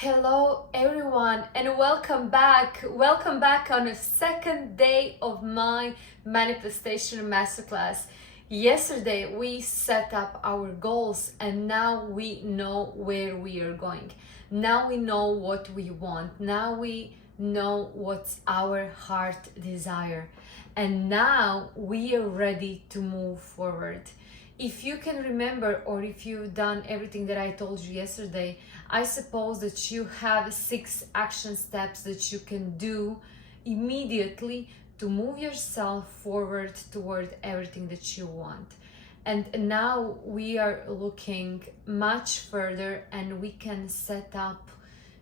Hello everyone and welcome back. Welcome back on the second day of my Manifestation Masterclass. Yesterday we set up our goals and now we know where we are going. Now we know what we want. Now we know what's our heart desire. And now we are ready to move forward. If you can remember, or if you've done everything that I told you yesterday, I suppose that you have 6 action steps that you can do immediately to move yourself forward toward everything that you want. And now we are looking much further and we can set up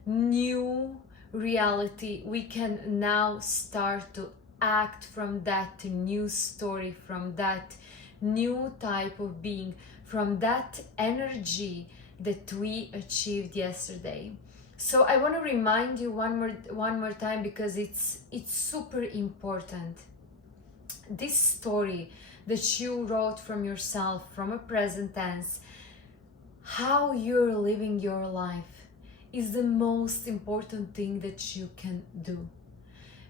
new reality. We can now start to act from that new story, from that new type of being, from that energy that we achieved yesterday. So I want to remind you one more time, because it's super important. This story that you wrote from yourself, from a present tense, how you're living your life is the most important thing that you can do,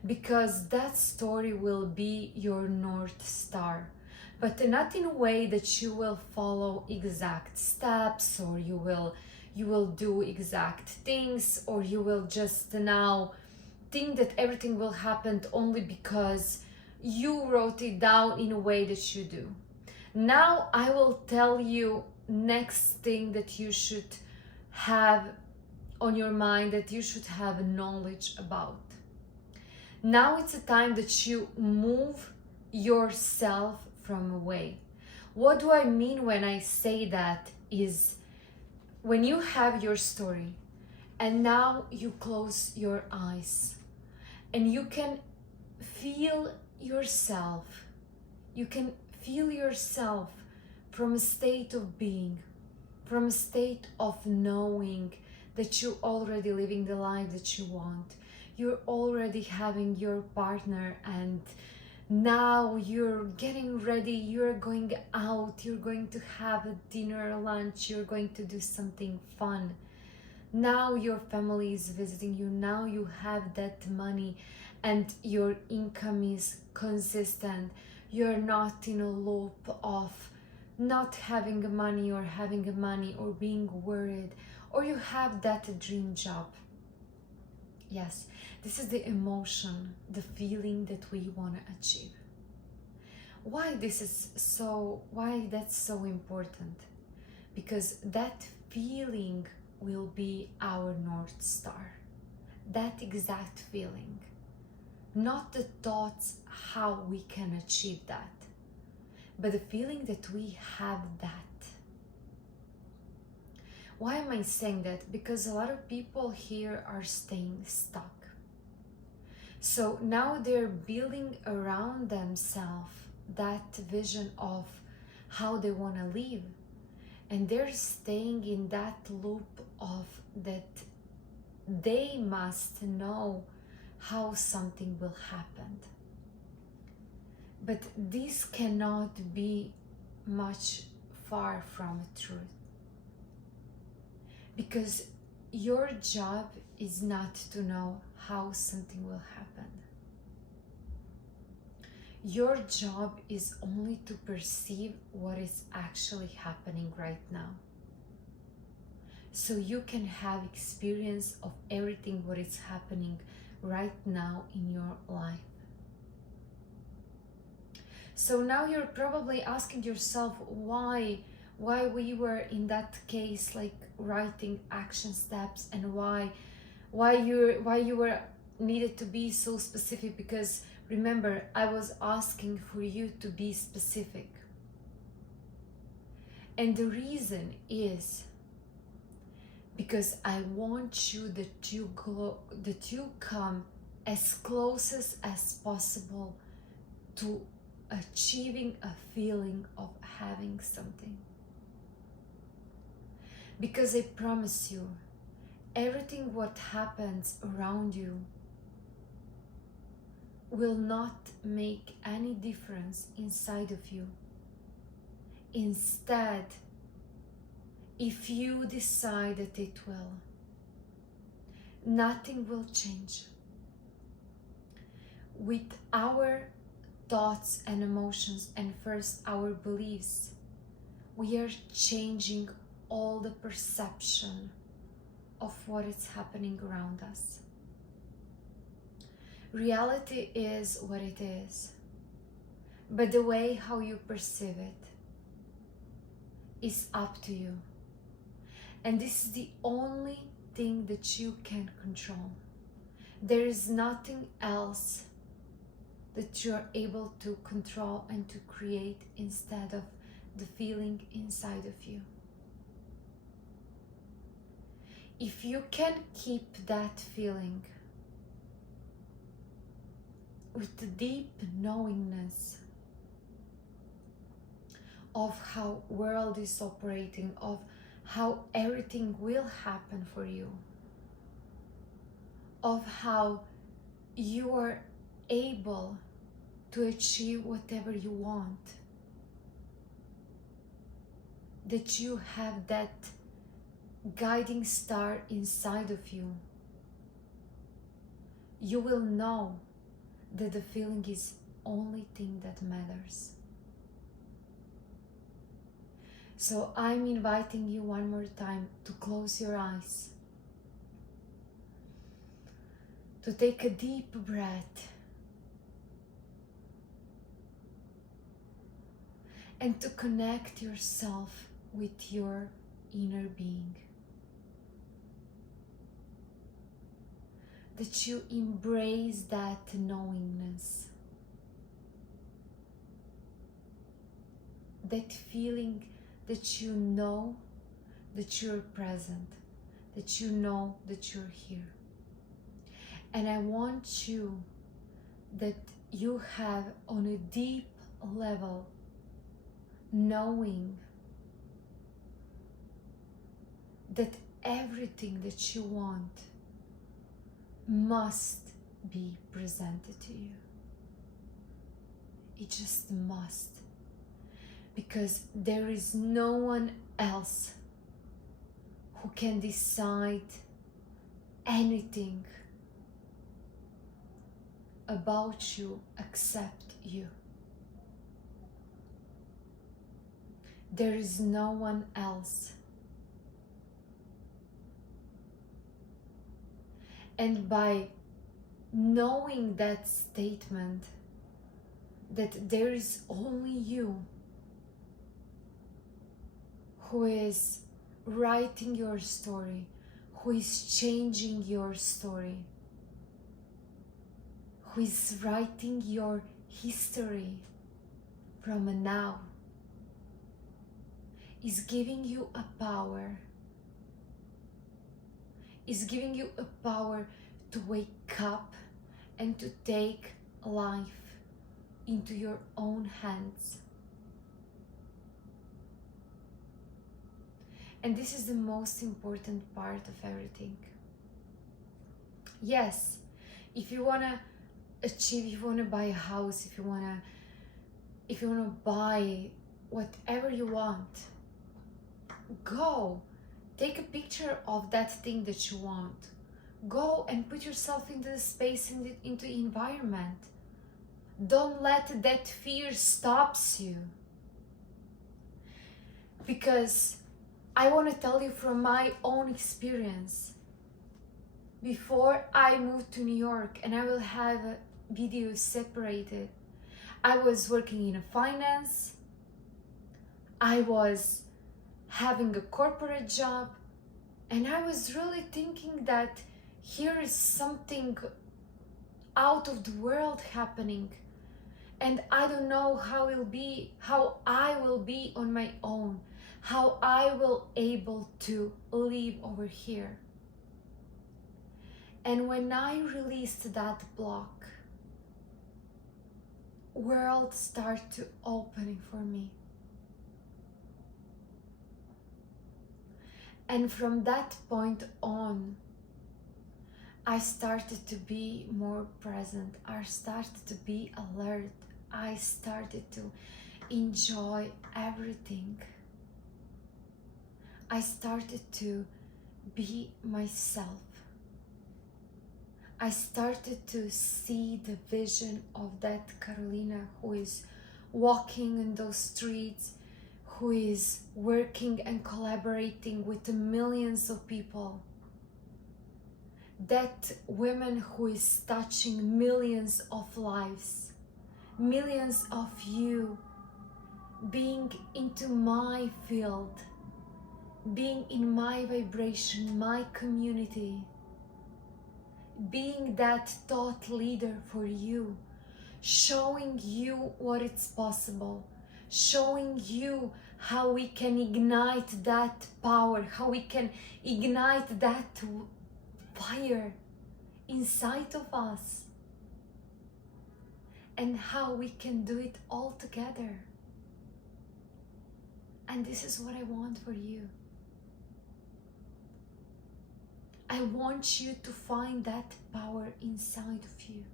because that story will be your North Star. But not in a way that you will follow exact steps, or you will do exact things, or you will just now think that everything will happen only because you wrote it down in a way that you do. Now I will tell you next thing that you should have on your mind, that you should have knowledge about. Now it's a time that you move yourself from away. What do I mean when I say that is, when you have your story and now you close your eyes and you can feel yourself, from a state of being, from a state of knowing that you're already living the life that you want. You're already having your partner, and now you're getting ready, you're going out, you're going to have a dinner, lunch, you're going to do something fun. Now your family is visiting you, now you have that money and your income is consistent. You're not in a loop of not having money or having money or being worried, or you have that dream job. Yes, this is the emotion, the feeling that we want to achieve. Why that's so important? Because that feeling will be our North Star. That exact feeling. Not the thoughts how we can achieve that, but the feeling that we have that. Why am I saying that? Because a lot of people here are staying stuck. So now they're building around themselves that vision of how they want to live. And they're staying in that loop of that they must know how something will happen. But this cannot be much far from the truth. Because your job is not to know how something will happen. Your job is only to perceive what is actually happening right now. So you can have experience of everything what is happening right now in your life. So now you're probably asking yourself why we were in that case, like writing action steps, and why you were needed to be so specific. Because remember, I was asking for you to be specific, and the reason is because I want you that you come as close as possible to achieving a feeling of having something. Because I promise you, everything what happens around you will not make any difference inside of you. Instead, if you decide that it will, nothing will change. With our thoughts and emotions, and first our beliefs, we are changing all the perception of what is happening around us. Reality is what it is, but the way how you perceive it is up to you. And this is the only thing that you can control. There is nothing else that you are able to control and to create instead of the feeling inside of you. If you can keep that feeling with the deep knowingness of how world is operating, of how everything will happen for you, of how you are able to achieve whatever you want, that you have that guiding star inside of you, you will know that the feeling is only thing that matters. So I'm inviting you one more time to close your eyes, to take a deep breath, and to connect yourself with your inner being. That you embrace that knowingness, that feeling that you know that you're present, that you know that you're here. And I want you that you have on a deep level knowing that everything that you want must be presented to you. It just must. Because there is no one else who can decide anything about you except you. There is no one else. And by knowing that statement, that there is only you who is writing your story, who is changing your story, who is writing your history from now, is giving you a power, is giving you a power to wake up and to take life into your own hands. And this is the most important part of everything. Yes, if you want to achieve, if you want to buy a house, if you want to buy whatever you want, go take a picture of that thing that you want. Go and put yourself into the space and into the environment. Don't let that fear stops you. Because I want to tell you from my own experience. Before I moved to New York, and I will have videos separated, I was working in a finance. I was having a corporate job, and I was really thinking that here is something out of the world happening, and I don't know how I will be on my own, how I will able to live over here. And when I released that block, world started to opening for me. And from that point on, I started to be more present. I started to be alert. I started to enjoy everything. I started to be myself. I started to see the vision of that Carolina who is walking in those streets, who is working and collaborating with the millions of people. That woman who is touching millions of lives, millions of you being into my field, being in my vibration, my community, being that thought leader for you, showing you what it's possible, showing you how we can ignite that power, how we can ignite that fire inside of us, and how we can do it all together. And this is what I want for you. I want you to find that power inside of you.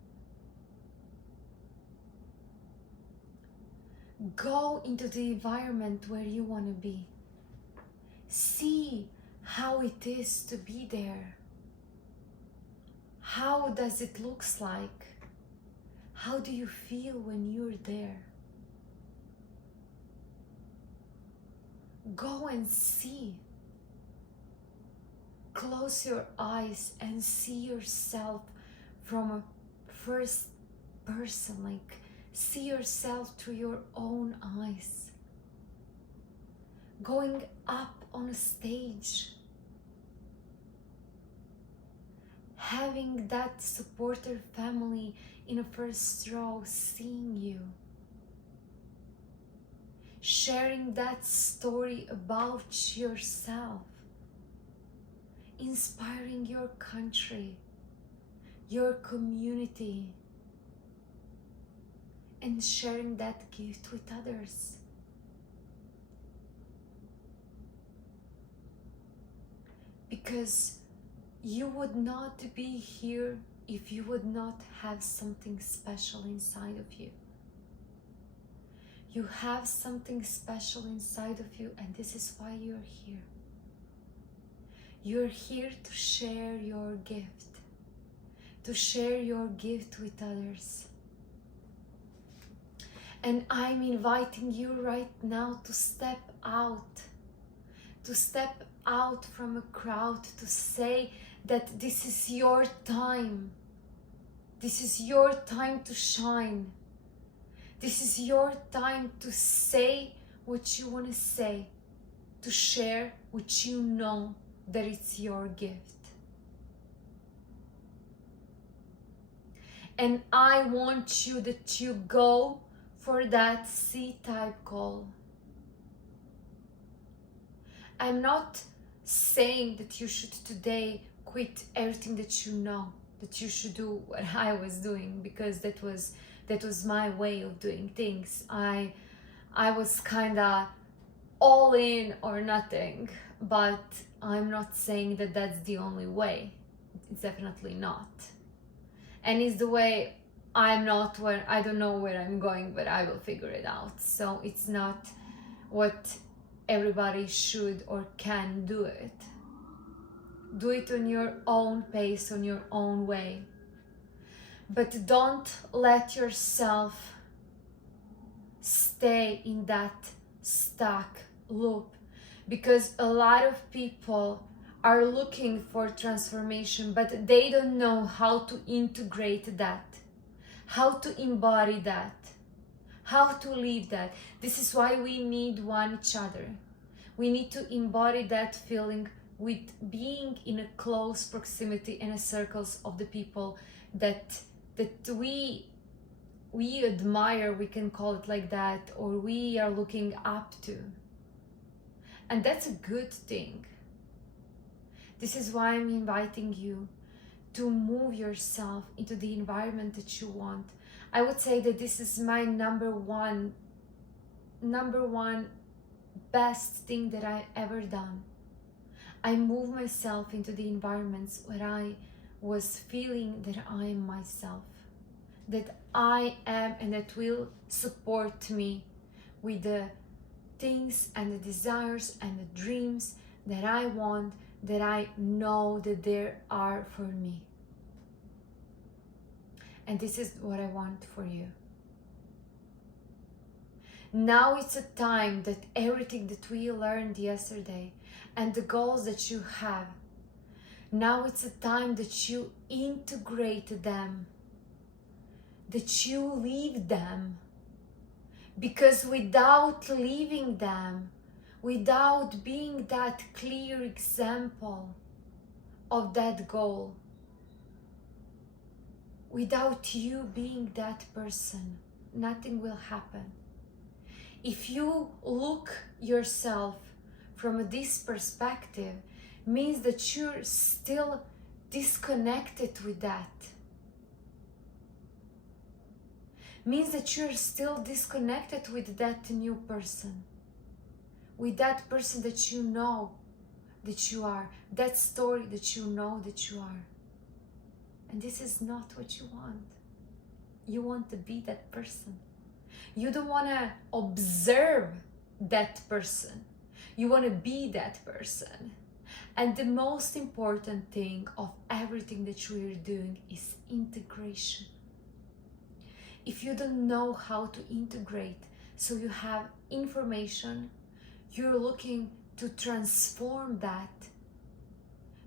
Go into the environment where you want to be. See how it is to be there. How does it look like? How do you feel when you're there? Go and see. Close your eyes and see yourself from a first person, like see yourself through your own eyes. Going up on a stage. Having that supporter family in a first row seeing you. Sharing that story about yourself. Inspiring your country, your community, and sharing that gift with others. Because you would not be here if you would not have something special inside of you. You have something special inside of you, and this is why you're here. You're here to share your gift, to share your gift with others. And I'm inviting you right now to step out from a crowd, to say that this is your time. This is your time to shine. This is your time to say what you want to say, to share what you know that it's your gift. And I want you that you go for that C-type call. I'm not saying that you should today quit everything that you know, that you should do what I was doing, because that was my way of doing things. I was kinda all in or nothing, but I'm not saying that that's the only way. It's definitely not. And it's the way I don't know where I'm going, but I will figure it out. So it's not what everybody should or can do it. Do it on your own pace, on your own way. But don't let yourself stay in that stuck loop, because a lot of people are looking for transformation, but they don't know how to integrate that, how to embody that, how to live that. This is why we need each other. We need to embody that feeling with being in a close proximity and a circles of the people that we admire, we can call it like that, or we are looking up to. And that's a good thing. This is why I'm inviting you to move yourself into the environment that you want. I would say that this is my number one best thing that I've ever done. I move myself into the environments where I was feeling that I am myself, that I am, and that will support me with the things and the desires and the dreams that I want, that I know that there are for me. And this is what I want for you. Now it's a time that everything that we learned yesterday and the goals that you have, now it's a time that you integrate them, that you leave them. Because without leaving them, without being that clear example of that goal, without you being that person, nothing will happen. If you look yourself from this perspective, means that you're still disconnected with that. Means that you're still disconnected with that new person. With that person that you know that you are. That story that you know that you are. And this is not what you want. You want to be that person. You don't want to observe that person. You want to be that person. And the most important thing of everything that we are doing is integration. If you don't know how to integrate, so you have information, you're looking to transform that,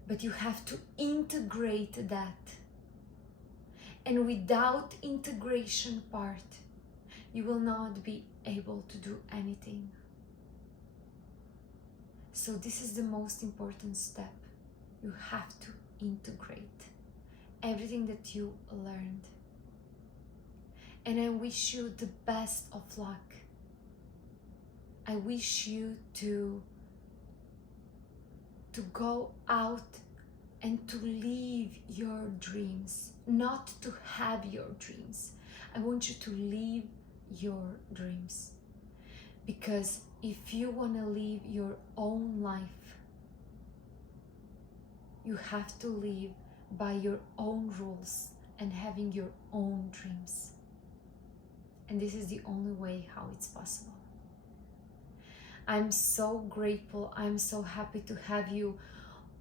but you have to integrate that. And without integration part, you will not be able to do anything. So this is the most important step. You have to integrate everything that you learned. And I wish you the best of luck. I wish you to go out and to live your dreams, not to have your dreams. I want you to live your dreams. Because if you want to live your own life, you have to live by your own rules and having your own dreams. And this is the only way how it's possible. I'm so grateful. I'm so happy to have you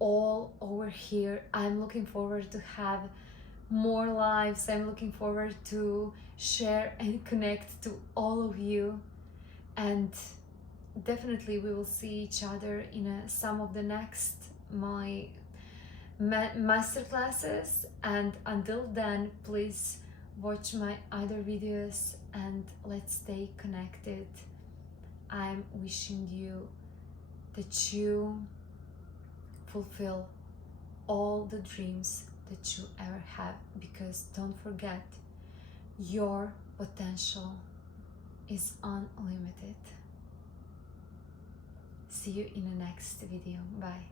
all over here. I'm looking forward to have more lives. I'm looking forward to share and connect to all of you. And definitely we will see each other in some of the next my masterclasses. And until then, please watch my other videos and let's stay connected. I'm wishing you that you fulfill all the dreams that you ever have, because don't forget, your potential is unlimited. See you in the next video. Bye.